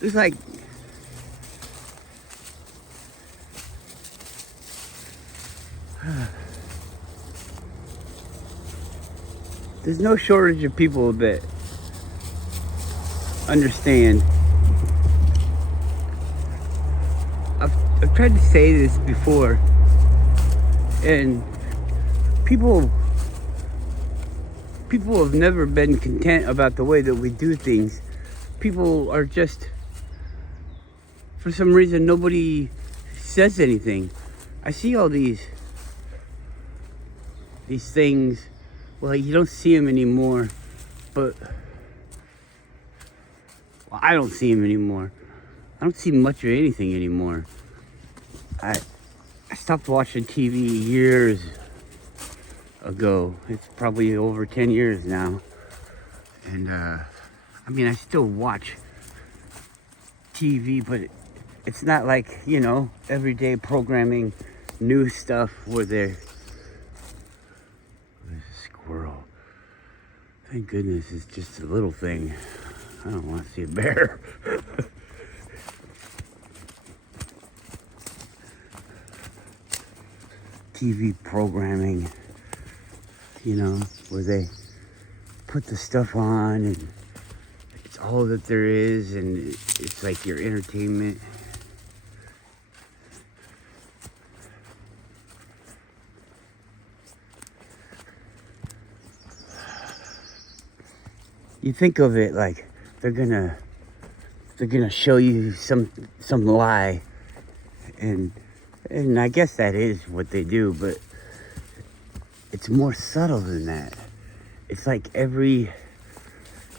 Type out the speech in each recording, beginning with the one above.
It's like, there's no shortage of people that understand. I've tried to say this before, and people have never been content about the way that we do things. People are just, for some reason, nobody says anything. I see all these things. Well, you don't see them anymore, but I don't see them anymore. I don't see much of anything anymore. I stopped watching TV years ago. It's probably over 10 years now. And I mean, I still watch TV, but it's not like, everyday programming, news stuff where there's a squirrel. Thank goodness it's just a little thing. I don't want to see a bear. TV programming, where they put the stuff on and it's all that there is, and it's like your entertainment. You think of it like they're gonna show you some lie, and I guess that is what they do, but it's more subtle than that. It's like every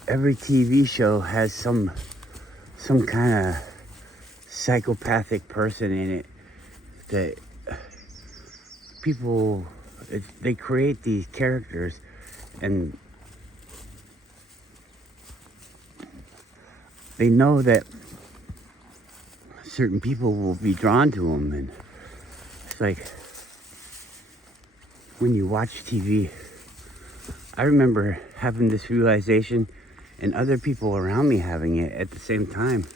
TV show has some kind of psychopathic person in it that they create these characters, and they know that certain people will be drawn to them. And it's like, when you watch TV, I remember having this realization and other people around me having it at the same time.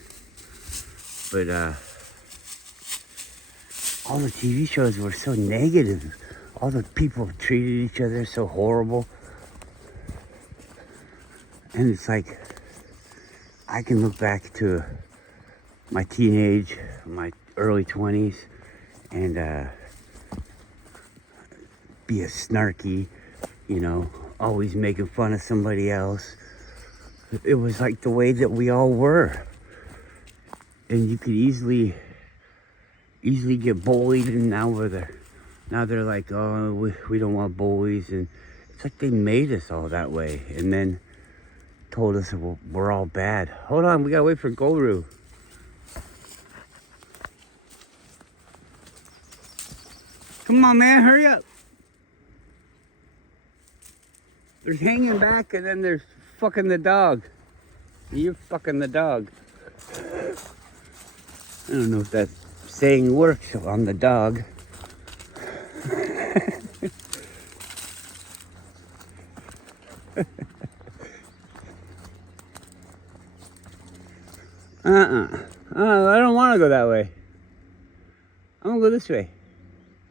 But all the TV shows were so negative. All the people treated each other so horrible. And it's like, I can look back to my teenage, my early 20s, and be a snarky, always making fun of somebody else. It was like the way that we all were. And you could easily get bullied, and now they're like, oh, we don't want bullies. And it's like they made us all that way, and then told us we're all bad. Hold on, we gotta wait for Guru. Come on, man, hurry up. There's hanging back, and then there's fucking the dog. You're fucking the dog. I don't know if that saying works on the dog. I don't want to go that way. I'm gonna go this way.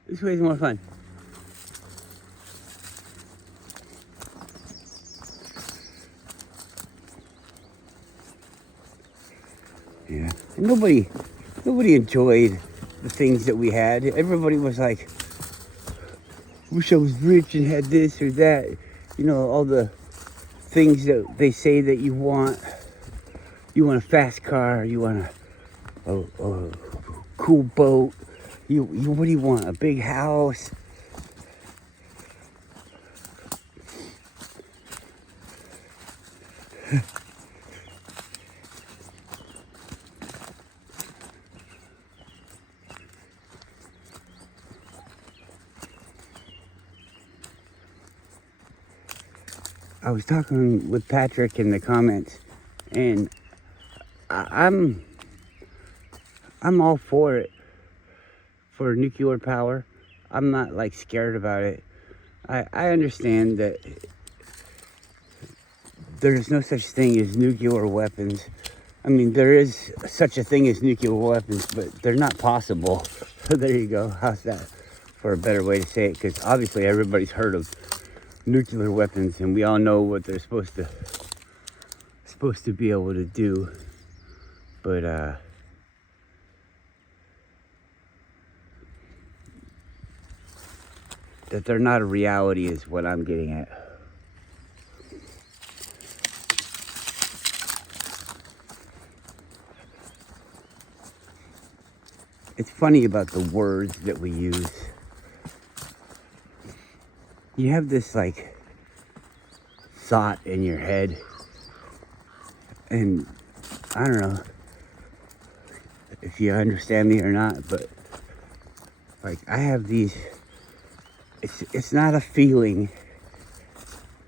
This way is more fun. Yeah. And nobody enjoyed the things that we had. Everybody was like, wish I was rich and had this or that. All the things that they say that you want. You want a fast car. You want a cool boat. What do you want? A big house. I was talking with Patrick in the comments, and I'm all for it, for nuclear power. I'm not like scared about it. I understand that there's no such thing as nuclear weapons. I mean, there is such a thing as nuclear weapons, but they're not possible. So there you go. How's that for a better way to say it? Because obviously everybody's heard of nuclear weapons, and we all know what they're supposed to be able to do. But that they're not a reality is what I'm getting at. It's funny about the words that we use. You have this like thought in your head, and I don't know if you understand me or not, but like I have these, it's not a feeling,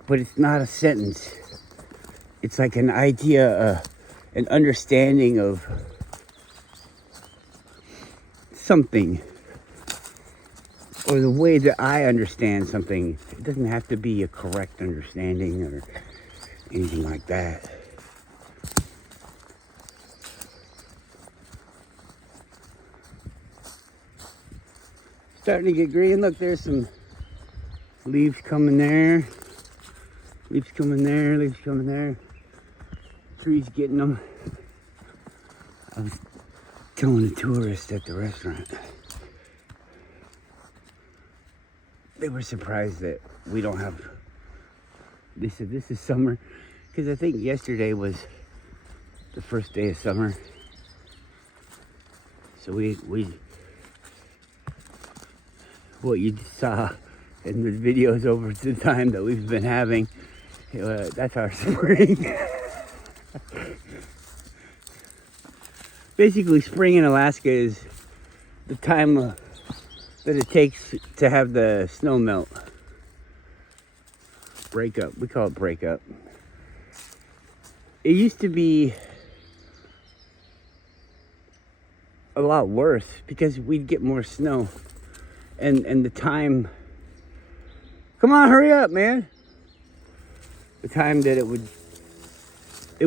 but it's not a sentence. It's like an idea, an understanding of something, or the way that I understand something. It doesn't have to be a correct understanding or anything like that. Starting to get green. Look, there's some leaves coming there. Leaves coming there. Leaves coming there. Trees getting them. I was telling a tourist at the restaurant. They were surprised that we don't have. They said this is summer, because I think yesterday was the first day of summer. So we what you saw in the videos over the time that we've been having, that's our spring. Basically, spring in Alaska is the time that it takes to have the snow melt. Breakup. We call it breakup. It used to be a lot worse because we'd get more snow. And the time, come on, hurry up, man. The time that it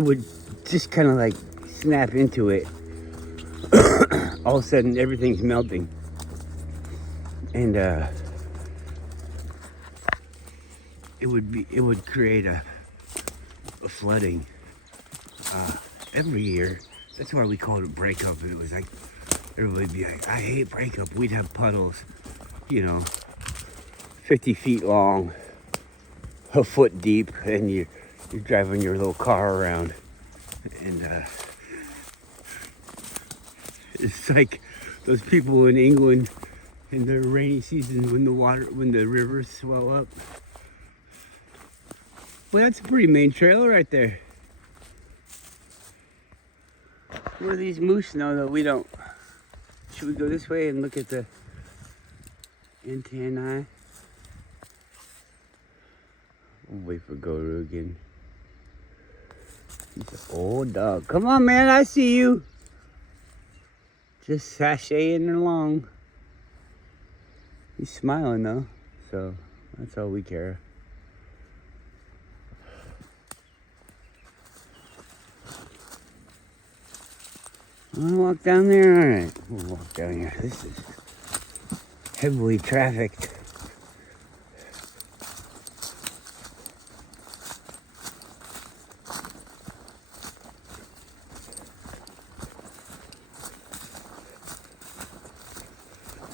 would just kind of like snap into it. All of a sudden, everything's melting. And it would create a flooding every year. That's why we called it breakup. It was like, everybody'd be like, I hate breakup. We'd have puddles, 50 feet long, a foot deep, and you're driving your little car around. And it's like those people in England in the rainy season when the rivers swell up. Well, that's a pretty main trail right there. Where these moose know that we don't. Should we go this way and look at the antennae? We'll wait for Guru again. He's an old dog. Come on, man, I see you. Just sashaying along. He's smiling though, so that's all we care. Wanna walk down there? Alright, we'll walk down here. This is heavily trafficked.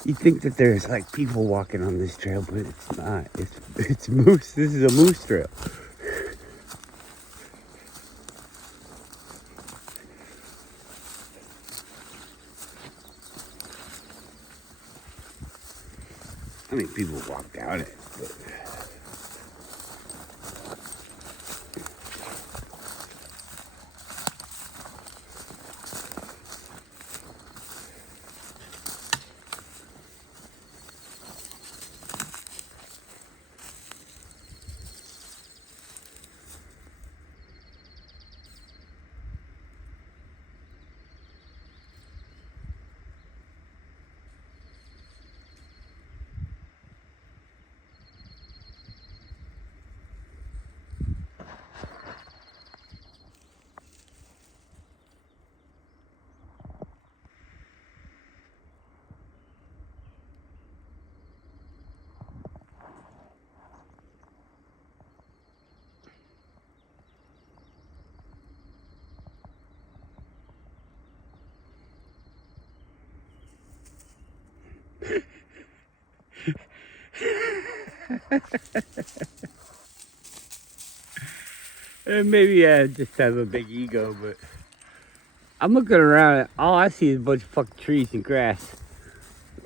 You think that there's like people walking on this trail, but it's not. It's moose. This is a moose trail. I mean, people walk down it, but And maybe I just have a big ego, but I'm looking around. All I see is a bunch of fucking trees and grass.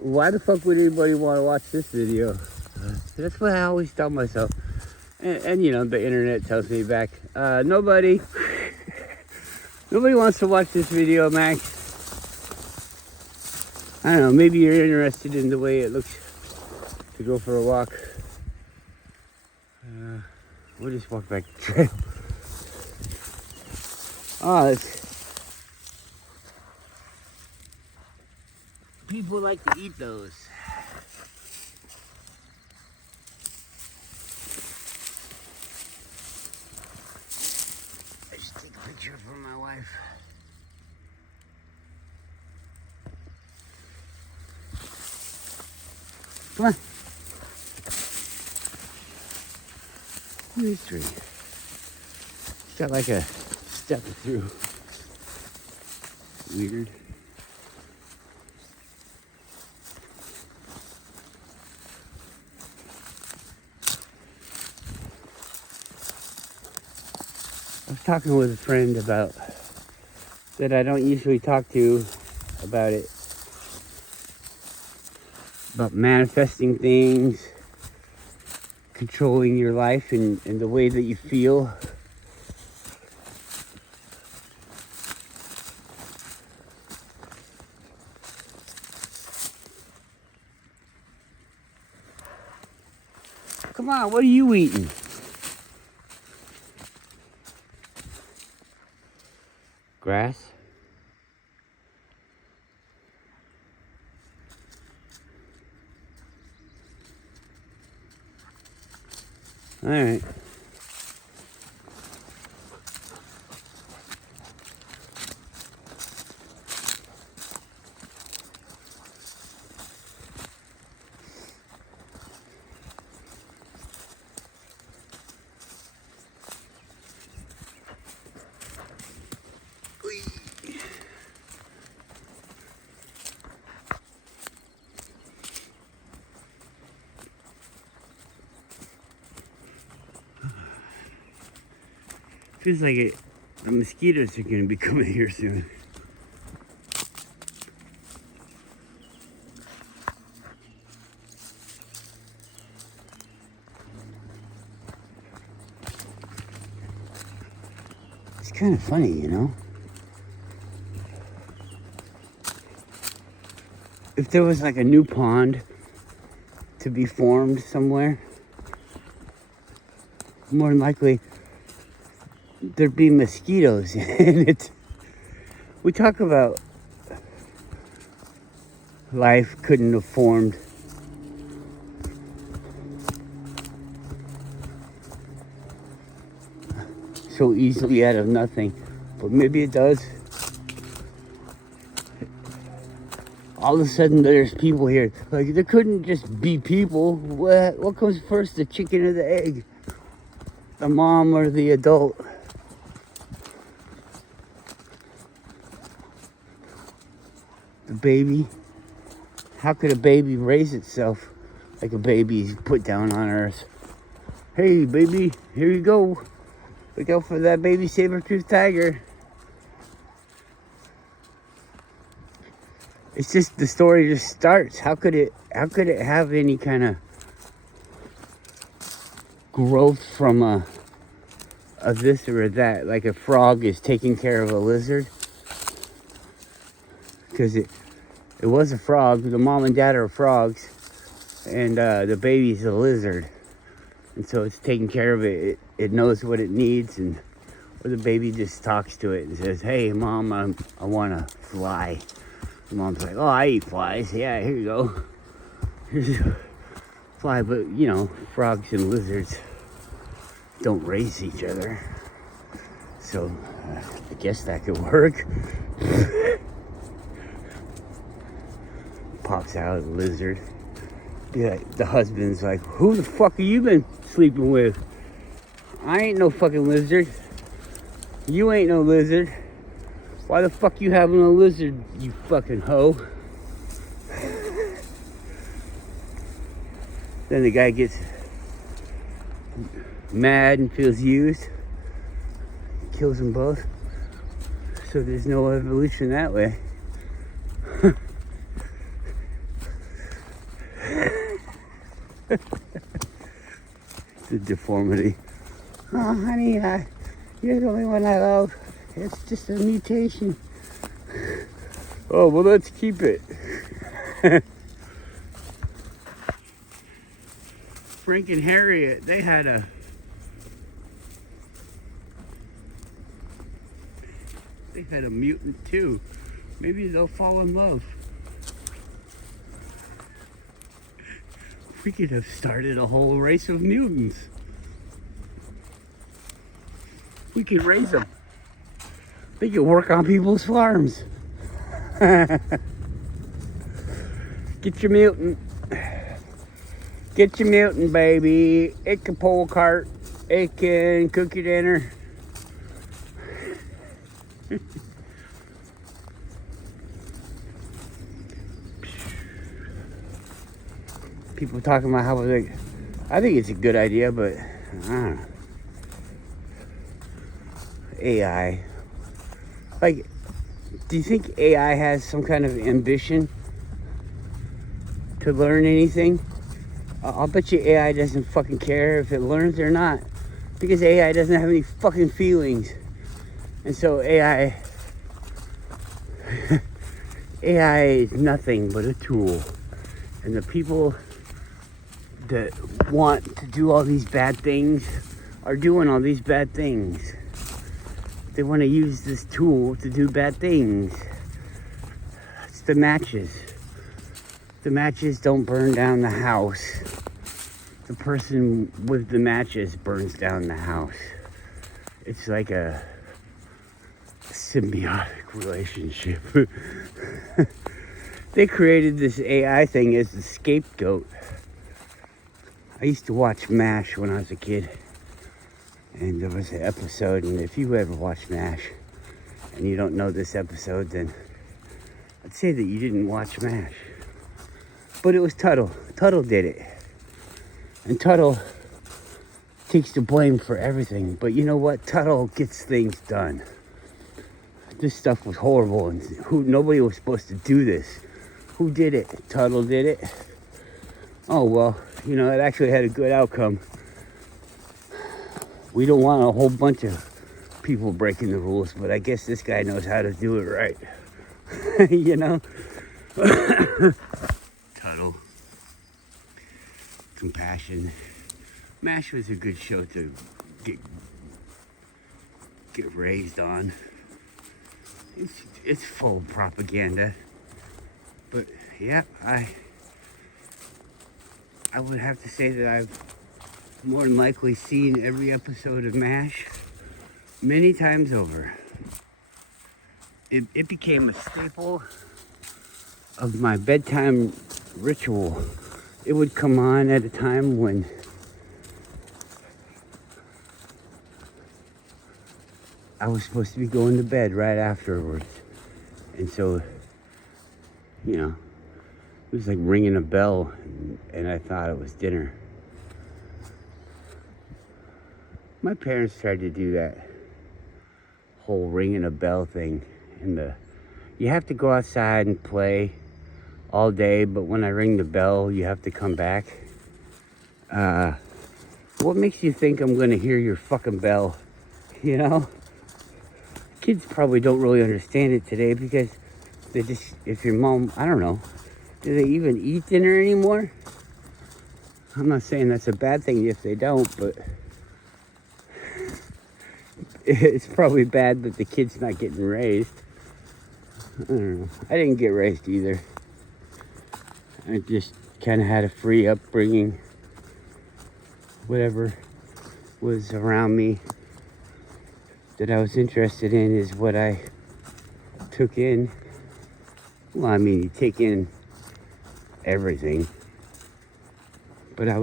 Why the fuck would anybody want to watch this video? That's what I always tell myself. And you know, the internet tells me back, nobody wants to watch this video, Max. I don't know, maybe you're interested in the way it looks to go for a walk. We'll just walk back the trail. Oh, people like to eat those. I just take a picture for my wife. Come on. Look at this tree. It's got like a step through. Weird. I was talking with a friend about that I don't usually talk to about it. About manifesting things, controlling your life and the way that you feel. Come on, what are you eating? Grass? All right. Feels like the mosquitoes are gonna be coming here soon. It's kind of funny, you know? If there was like a new pond to be formed somewhere, more than likely there'd be mosquitoes in it. We talk about life couldn't have formed so easily out of nothing, but maybe it does. All of a sudden there's people here. Like, there couldn't just be people. What comes first, the chicken or the egg? The mom or the adult? The baby? How could a baby raise itself like a baby's put down on earth? Hey baby, here you go. Look out for that baby saber-toothed tiger. It's just, the story just starts. How could it have any kind of growth from a this or a that? Like a frog is taking care of a lizard? Because it was a frog. The mom and dad are frogs, and the baby's a lizard, and so it's taking care of it. It knows what it needs, and or the baby just talks to it and says, "Hey, mom, I want to fly." The mom's like, "Oh, I eat flies. Yeah, here you go. Here's a fly." But you know, frogs and lizards don't raise each other, so I guess that could work. Pops out a lizard. Yeah, the husband's like, "Who the fuck have you been sleeping with? I ain't no fucking lizard. You ain't no lizard. Why the fuck you having a lizard, you fucking hoe?" Then the guy gets mad and feels used. Kills them both. So there's no evolution that way. It's a deformity. Oh, honey, you're the only one I love. It's just a mutation. Oh, well, let's keep it. Frank and Harriet, they had a mutant too. Maybe they'll fall in love. We could have started a whole race of mutants. We could raise them. They could work on people's farms. Get your mutant. Get your mutant, baby. It can pull a cart. It can cook your dinner. People talking about how I think it's a good idea, but I don't know. AI. Like, do you think AI has some kind of ambition to learn anything? I'll bet you AI doesn't fucking care if it learns or not, because AI doesn't have any fucking feelings. And so AI is nothing but a tool. And the people that want to do all these bad things are doing all these bad things. They want to use this tool to do bad things. It's the matches. The matches don't burn down the house. The person with the matches burns down the house. It's like a symbiotic relationship. They created this AI thing as the scapegoat. I used to watch MASH when I was a kid. And there was an episode, and if you ever watched MASH and you don't know this episode, then I'd say that you didn't watch MASH. But it was Tuttle. Tuttle did it. And Tuttle takes the blame for everything. But you know what? Tuttle gets things done. This stuff was horrible, and nobody was supposed to do this. Who did it? Tuttle did it. Oh, well, you know, it actually had a good outcome. We don't want a whole bunch of people breaking the rules, but I guess this guy knows how to do it right. You know? Tuttle. Compassion. MASH was a good show to get raised on. It's full of propaganda. But yeah, I would have to say that I've more than likely seen every episode of MASH many times over. It became a staple of my bedtime ritual. It would come on at a time when I was supposed to be going to bed right afterwards. And so, you know, it was like ringing a bell, and I thought it was dinner. My parents tried to do that whole ringing a bell thing. And you have to go outside and play all day, but when I ring the bell, you have to come back. What makes you think I'm gonna hear your fucking bell? You know? Kids probably don't really understand it today because they just, if your mom, I don't know, do they even eat dinner anymore? I'm not saying that's a bad thing if they don't, but it's probably bad that the kid's not getting raised. I don't know. I didn't get raised either. I just kind of had a free upbringing. Whatever was around me that I was interested in is what I took in. Well, I mean, you take in everything. But I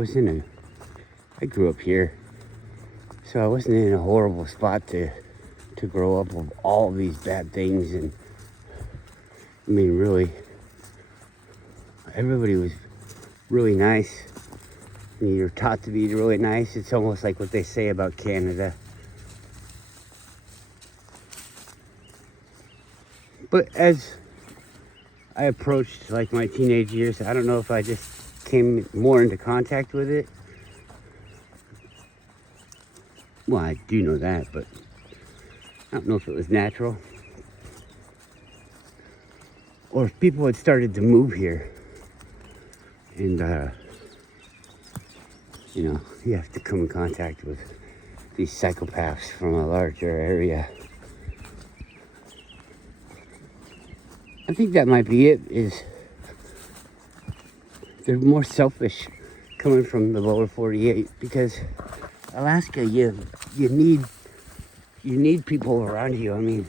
grew up here. So I wasn't in a horrible spot to grow up with all these bad things. And I mean, really, everybody was really nice. and you're taught to be really nice. It's almost like what they say about Canada. But as I approached like my teenage years, I don't know if I just came more into contact with it. Well, I do know that, but I don't know if it was natural. Or if people had started to move here. And, you know, you have to come in contact with these psychopaths from a larger area. I think that might be it, is they're more selfish coming from the lower 48, because Alaska, you need people around you. I mean,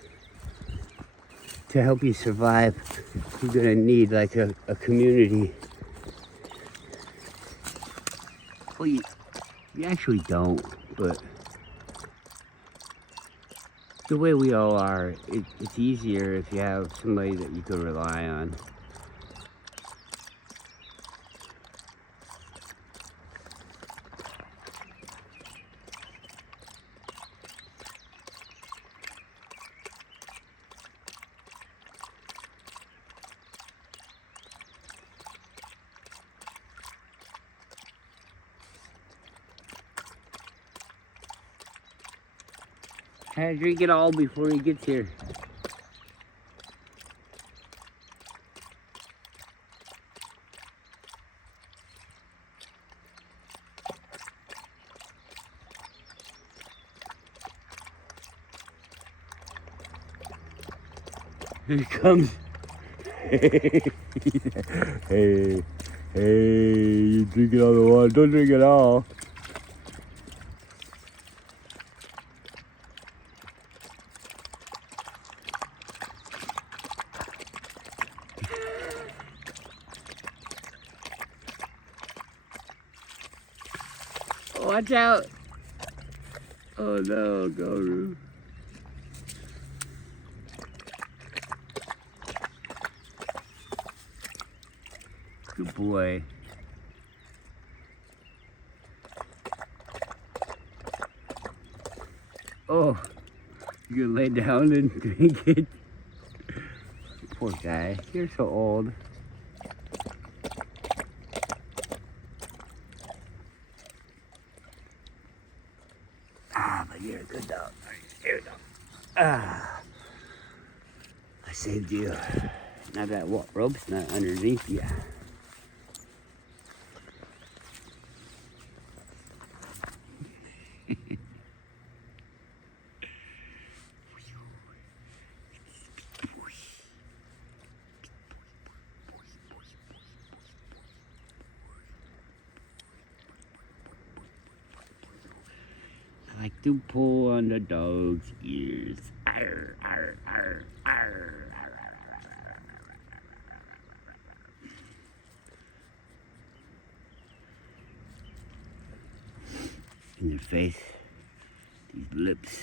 to help you survive, you're gonna need like a community. Well, you actually don't, but the way we all are, it's easier if you have somebody that you can rely on. Try to drink it all before he gets here. Here he comes. Hey, you drinking all the water. Don't drink it all. Watch out. Oh no, Guru. Good boy. Oh, you gonna lay down and drink it? Poor guy, you're so old. But you're a good dog. Here we go. I saved you. Now that rope's not underneath you. I like to pull on the dog's ears. Arr, arr, arr, arr. In your face, these lips.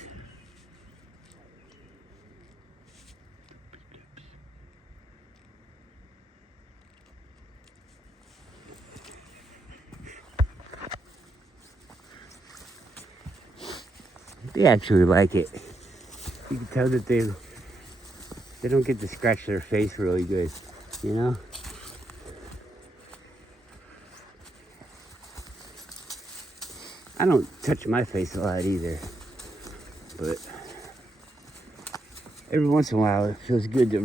They actually like it. You can tell that they don't get to scratch their face really good, you know? I don't touch my face a lot either, but every once in a while it feels good to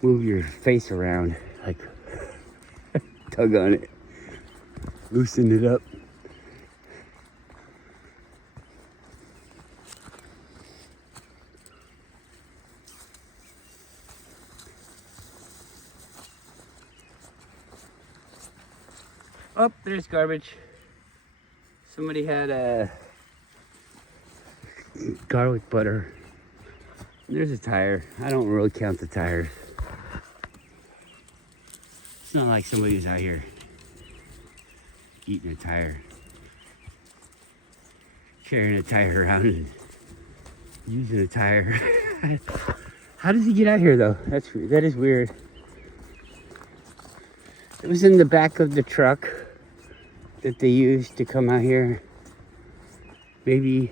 move your face around, like tug on it, loosen it up. Oh, there's garbage. Somebody had garlic butter. There's a tire. I don't really count the tires. It's not like somebody who's out here eating a tire, carrying a tire around and using a tire. How does he get out here though? That is weird. It was in the back of the truck that they used to come out here. Maybe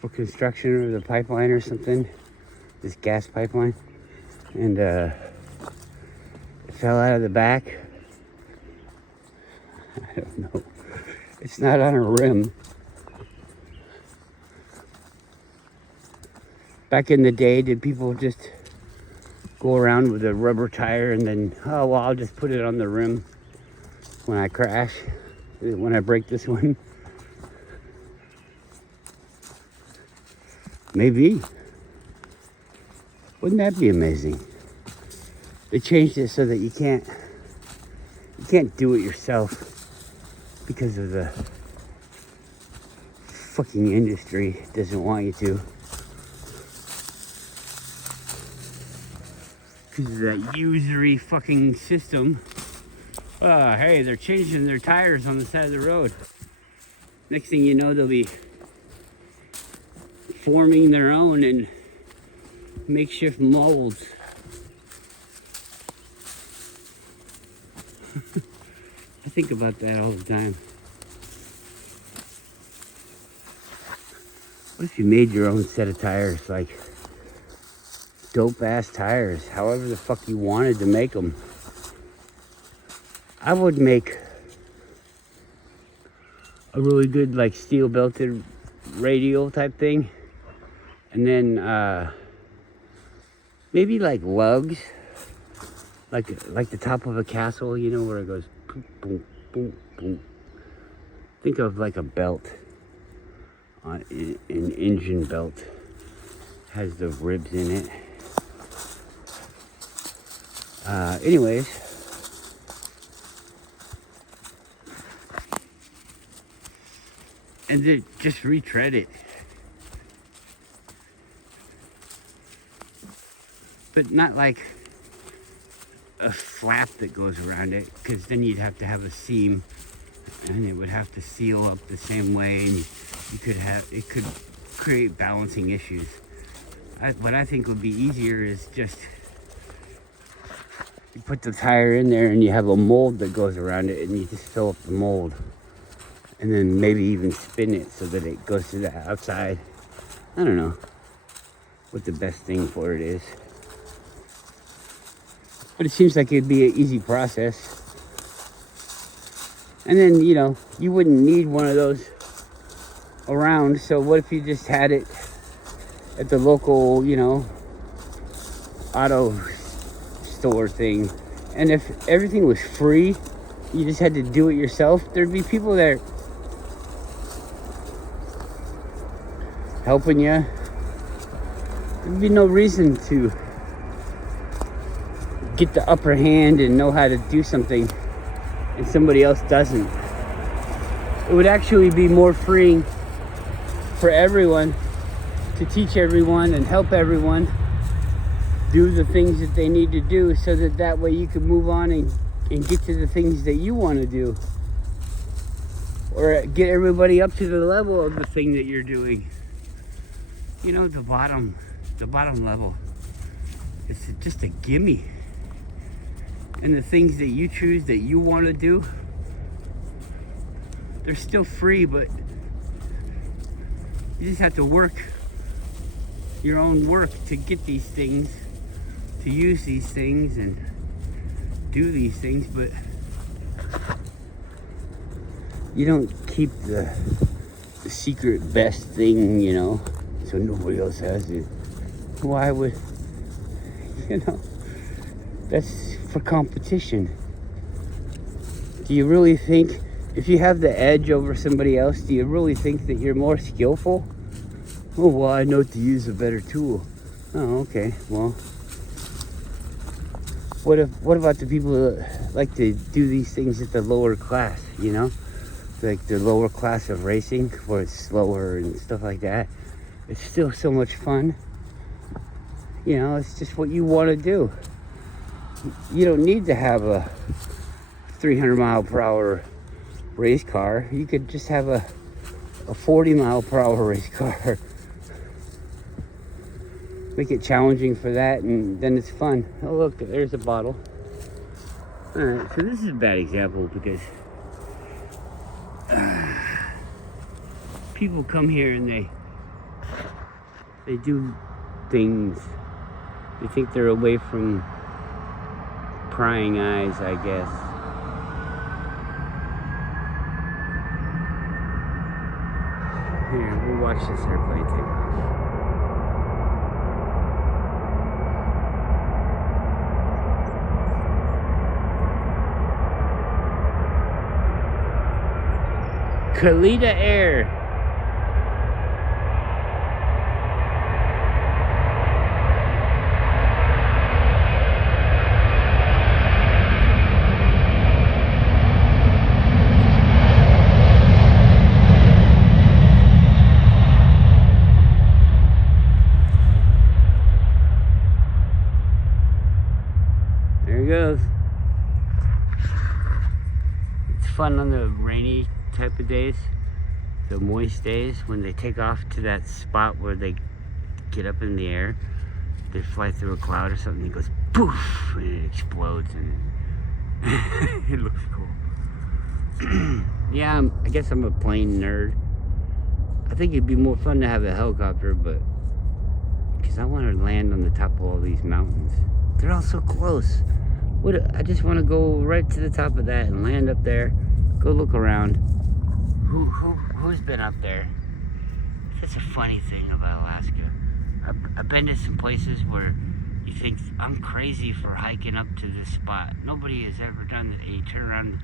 for construction of the pipeline or something. This gas pipeline. And it fell out of the back. I don't know. It's not on a rim. Back in the day, did people just go around with a rubber tire and then, oh, well, I'll just put it on the rim when I crash, when I break this one? Maybe. Wouldn't that be amazing? They changed it so that you can't do it yourself because of the fucking industry doesn't want you to. Because of that usury fucking system. Hey, they're changing their tires on the side of the road. Next thing you know, they'll be forming their own and makeshift molds. I think about that all the time. What if you made your own set of tires, like dope ass tires, however the fuck you wanted to make them? I would make a really good like steel belted radial type thing, and then maybe like lugs, like the top of a castle, you know, where it goes boom, boom, boom, boom. Think of like a belt, an engine belt, has the ribs in it. Anyways, and then just retread it. But not like a flap that goes around it, because then you'd have to have a seam and it would have to seal up the same way, and it could create balancing issues. What I think would be easier is just you put the tire in there and you have a mold that goes around it, and you just fill up the mold, and then maybe even spin it so that it goes to the outside. I don't know what the best thing for it is, but it seems like it'd be an easy process. And then, you know, you wouldn't need one of those around, so what if you just had it at the local, you know, auto store thing? And if everything was free, you just had to do it yourself, there'd be people there helping you. There'd be no reason to get the upper hand and know how to do something and somebody else doesn't. It would actually be more freeing for everyone to teach everyone and help everyone do the things that they need to do, so that way you can move on and get to the things that you want to do, or get everybody up to the level of the thing that you're doing. You know, the bottom level is just a gimme. And the things that you choose that you want to do, they're still free, but you just have to work your own work to get these things, to use these things and do these things. But you don't keep the secret best thing, you know, so nobody else has it. Why would, you know, that's for competition. Do you really think, if you have the edge over somebody else, do you really think that you're more skillful? Oh, well, I know to use a better tool. Oh, okay, well, what about the people that like to do these things at the lower class, you know? Like the lower class of racing, where it's slower and stuff like that. It's still so much fun. You know, it's just what you want to do. You don't need to have a 300 mile per hour race car. You could just have a 40 mile per hour race car. Make it challenging for that, and then it's fun. Oh, look, there's a bottle. Alright, so this is a bad example because people come here and they do things. They think they're away from prying eyes, I guess. Here, we'll watch this airplane take off. Kalita Air. There he goes. It's fun on the rainy type of days, the moist days, when they take off to that spot where they get up in the air. They fly through a cloud or something, it goes poof and it explodes and it looks cool. Yeah, I guess I'm a plane nerd. I think it'd be more fun to have a helicopter, but because I want to land on the top of all these mountains. They're all so close. I just want to go right to the top of that and land up there, go look around. Who's been up there? That's a funny thing about Alaska. I've been to some places where you think I'm crazy for hiking up to this spot. Nobody has ever done it. And you turn around,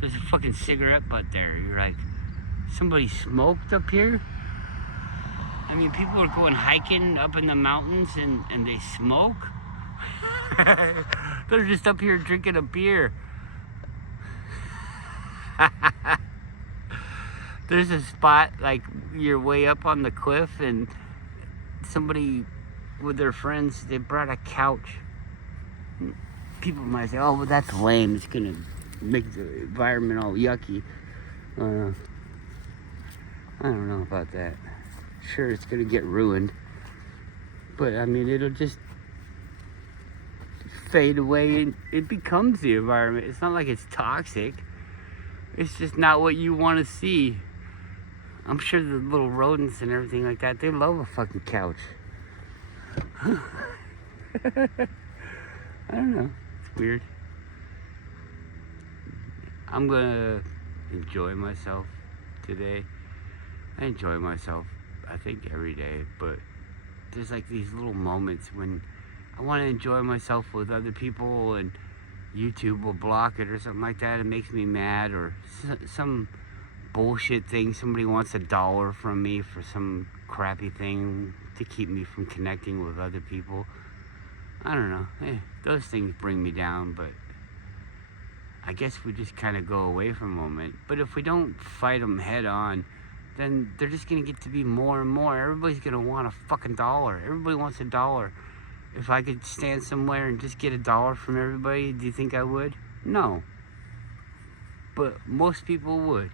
there's a fucking cigarette butt there. You're like, somebody smoked up here? I mean, people are going hiking up in the mountains and they smoke? They're just up here drinking a beer. There's a spot, like, you're way up on the cliff and somebody with their friends, they brought a couch. People might say, oh, well, that's lame. It's going to make the environment all yucky. I don't know about that. Sure, it's going to get ruined. But, I mean, it'll just fade away and it becomes the environment. It's not like it's toxic. It's just not what you want to see. I'm sure the little rodents and everything like that, they love a fucking couch. I don't know. It's weird. I'm gonna enjoy myself today. I enjoy myself, I think, every day, but there's like these little moments when I want to enjoy myself with other people and YouTube will block it or something like that. It makes me mad, or some bullshit thing. Somebody wants $1 from me for some crappy thing to keep me from connecting with other people. I don't know. Those things bring me down, but I guess we just kind of go away for a moment. But if we don't fight them head on, then they're just going to get to be more and more. Everybody's going to want a fucking $1. Everybody wants $1. If I could stand somewhere and just get $1 from everybody, do you think I would? No. But most people would.